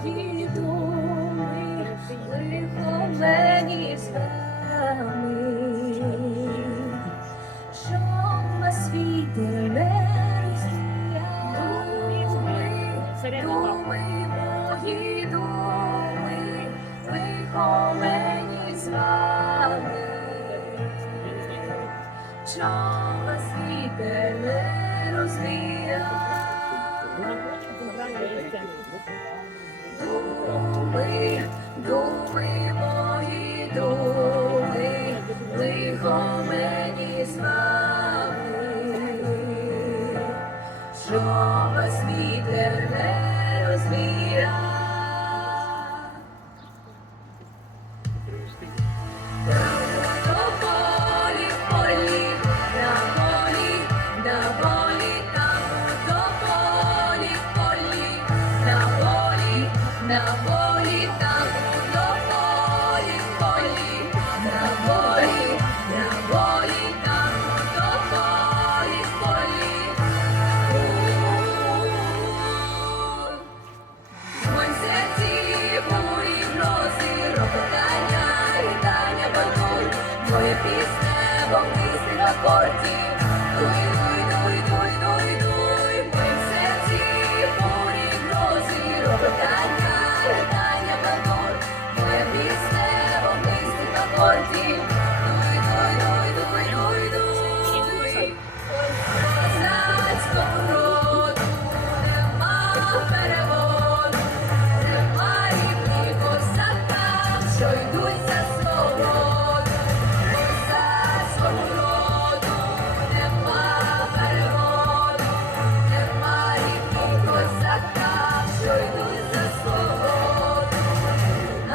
твої думи, лихо мені з вами, щоб вас вітер не розстріляв, думи мої думи, лихо мені з вами, щоб не розстріляв, Thank. Oh. Головний син на корті Дуй, дуй, дуй, дуй, дуй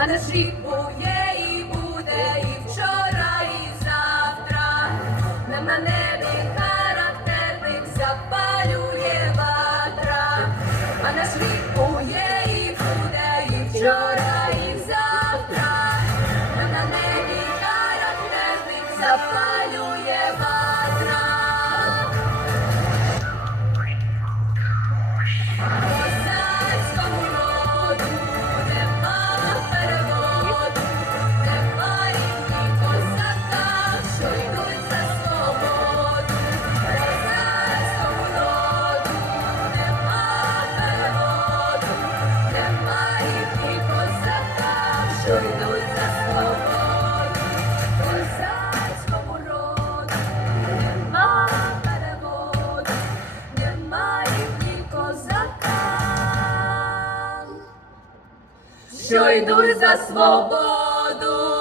а наш бує і буде, і вчора, і завтра. Нам на небі характерник запалює ватра, а наш рік бує і буде, і вчора. що йду за свободу.